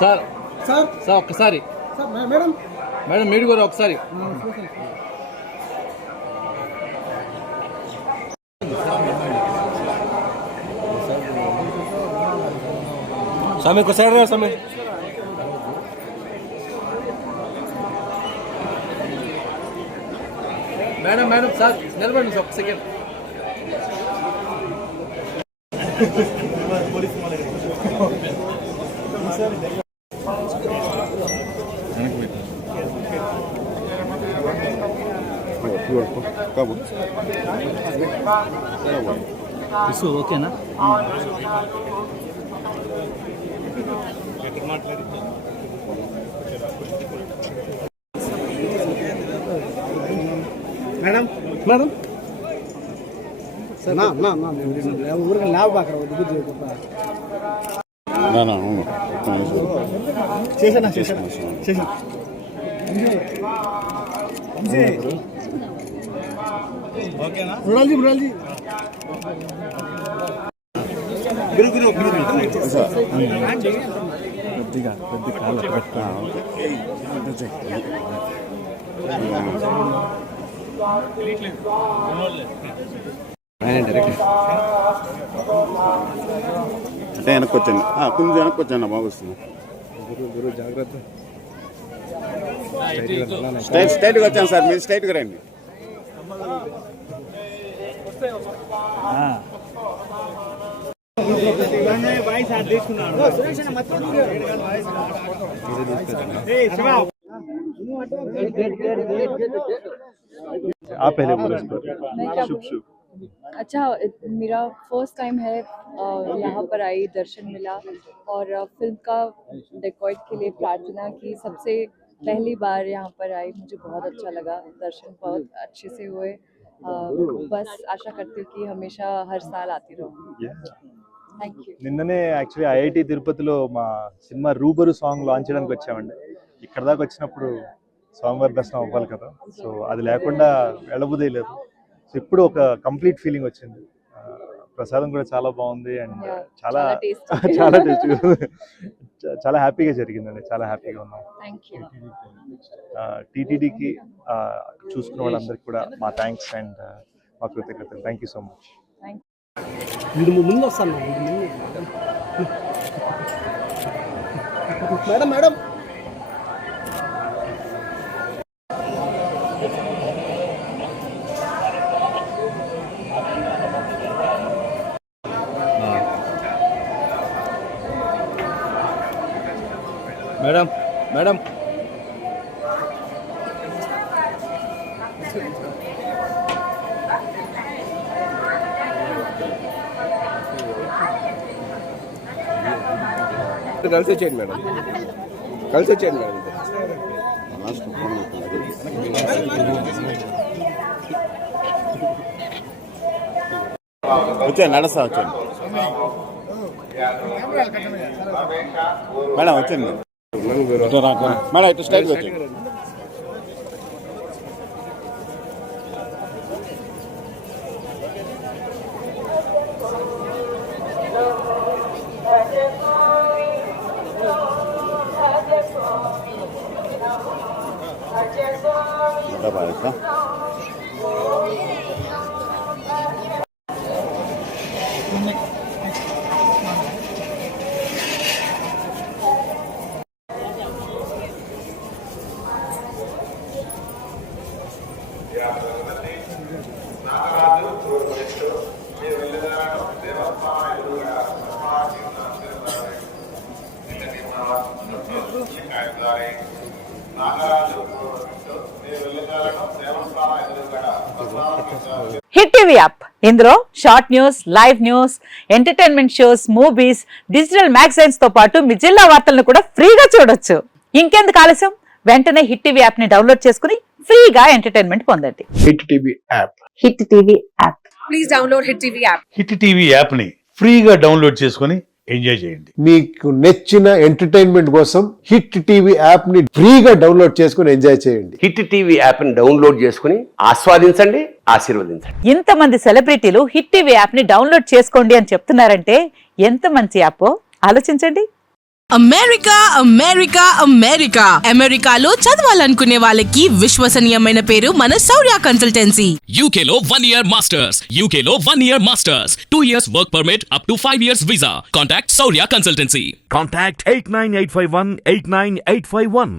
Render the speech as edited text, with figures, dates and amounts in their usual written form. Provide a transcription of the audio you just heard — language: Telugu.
సార్ సార్ సార్ ఒక్కసారి మేడం మేడం మీరు కూడా ఒకసారి समय को सैड समय మేడం మేడం సార్ నిలబడండి సార్ ఒక సెకండ్ ఓకేనా మేడం మేడం నా నా నా ఊరికి ల్యాబ్ బాకరా దిగు చేయకుండా నా నా అవును చేసానా చేసానా చేసా ఓకేనా మురాల్జీ మురాల్జీ గురు గురు గురు కొద్దిగా కాలు పెట్టా అంటే వెనక్కి వచ్చాను కొంచెం వెనక్కి వచ్చాను బాగా వస్తుంది జాగ్రత్త స్ట్రైట్గా వచ్చాను సార్ మీరు స్ట్రైట్గా రండి आप पहले बोलो शुभ शुभ। अच्छा, मेरा फर्स्ट टाइम है यहाँ पर आई, दर्शन मिला और फिल्म का डेकॉइट के लिए प्रार्थना की। सबसे पहली बार यहाँ पर आई, मुझे बहुत अच्छा लगा, दर्शन बहुत अच्छे से हुए। बस आशा करती हूँ कि हमेशा हर साल आती रहूँ। Thank you. నిన్ననే యాక్చువల్లీ ఐఐటి తిరుపతిలో మా సినిమా రూబరు సాంగ్ లాంచ్ చేయడానికి వచ్చామండి. ఇక్కడ దాకా వచ్చినప్పుడు స్వామివారి దర్శనం అవ్వాలి కదా, సో అది లేకుండా వెళ్ళబుదే లేదు. సో ఇప్పుడు ఒక కంప్లీట్ ఫీలింగ్ వచ్చింది. ప్రసాదం కూడా చాలా బాగుంది అండ్ చాలా చాలా టేస్టీ చాలా హ్యాపీగా జరిగిందండి, చాలా హ్యాపీగా ఉన్నాం. టీటీడీకి చూసుకున్న వాళ్ళందరికీ కూడా మా థ్యాంక్స్ అండ్ మా కృతజ్ఞతలు. Thank you so much. ముందు వస్తాను మేడం మేడం మేడం మేడం కలిసి వచ్చేయండి మేడం, కలిసి వచ్చేయండి మేడం. వచ్చాను నడుస్తా వచ్చాను మేడం వచ్చాను మేడం ఇటు స్ట్రైట్గా వచ్చాను. హిట్ టీవీ యాప్, ఇందులో short news, live news, entertainment shows, movies, digital magazines తో పాటు మీ జిల్లా వార్తలను కూడా ఫ్రీగా చూడొచ్చు. ఇంకెందుకు ఆలస్యం, వెంటనే హిట్ టీవీ యాప్ ని డౌన్లోడ్ చేసుకుని ఫ్రీగా ఎంటర్టైన్మెంట్ పొందండి. Hit TV app, hit TV app, please download hit TV app. Hit TV app ని ఫ్రీగా డౌన్లోడ్ చేసుకుని ఎంజాయ్ చేయండి. మీకు నచ్చిన ఎంటర్టైన్మెంట్ కోసం హిట్ టీవీ యాప్ ని ఫ్రీగా డౌన్లోడ్ చేసుకుని ఎంజాయ్ చేయండి. హిట్ టీవీ యాప్ ని డౌన్లోడ్ చేసుకుని ఆస్వాదించండి, ఆశీర్వదించండి. ఇంతమంది సెలబ్రిటీలు హిట్ టీవీ యాప్ ని డౌన్లోడ్ చేసుకోండి అని చెప్తున్నారంటే ఎంత మంచి యాప్ ఆలోచించండి. అమెరికా అమెరికా అమెరికా అమెరికాలో చదవాలనుకునే వాళ్ళకి విశ్వసనీయమైన పేరు మన శౌర్య కన్సల్టెన్సీ. UK లో 1 year masters, UK లో 1 year masters, 2 years work permit up to 5 years visa. Contact Saurya Consultancy. Contact 89851 89851.